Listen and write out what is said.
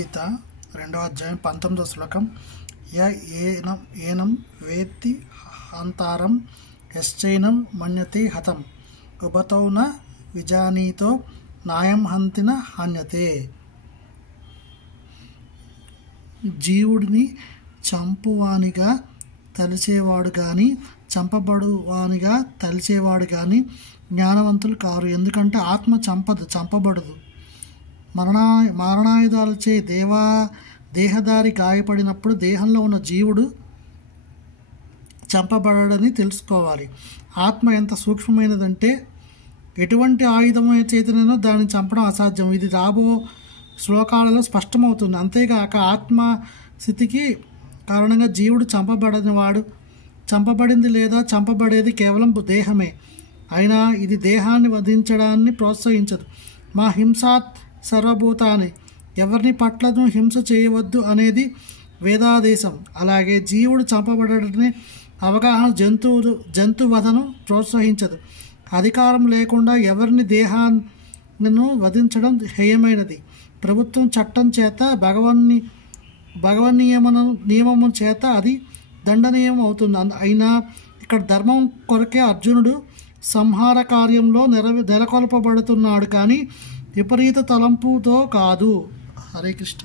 గీత 2వ అధ్యాయం 19వ శ్లోకం ఏనం వేత్తి హంతారం యశ్చైనం మన్యతే హతం ఉభతౌ న విజానీతో నాయం హంతిన హన్యతే. జీవుడిని చంపువానిగా తలిచేవాడు కానీ చంపబడువానిగా తలిచేవాడు కానీ జ్ఞానవంతులు కారు. ఎందుకంటే ఆత్మ చంపబడదు. మారణాయుధాలచే దేహదారి గాయపడినప్పుడు దేహంలో ఉన్న జీవుడు చంపబడని తెలుసుకోవాలి. ఆత్మ ఎంత సూక్ష్మమైనదంటే ఎటువంటి ఆయుధమైన చేతనైనా దాన్ని చంపడం అసాధ్యం. ఇది రాబో శ్లోకాలలో స్పష్టమవుతుంది. అంతేగాక ఆత్మ స్థితికి కారణంగా జీవుడు చంపబడింది లేదా చంపబడేది కేవలం దేహమే. అయినా ఇది దేహాన్ని వధించడాన్ని ప్రోత్సహించదు. మా హింసాత్ సర్వభూతాన్ని, ఎవరిని పట్లను హింస చేయవద్దు అనేది వేదాదేశం. అలాగే జీవుడు చంపబడని అవగాహన జంతువధను ప్రోత్సహించదు. అధికారం లేకుండా ఎవరిని దేహాలను వధించడం హేయమైనది. ప్రభుత్వం చట్టం చేత భగవన్ నియమము చేత అది దండనీయం అవుతుంది. అయినా ఇక్కడ ధర్మం కొరకే అర్జునుడు సంహార కార్యంలో నెలకొల్పబడుతున్నాడు కానీ విపరీత తలంపుతో కాదు. హరే కృష్ణ.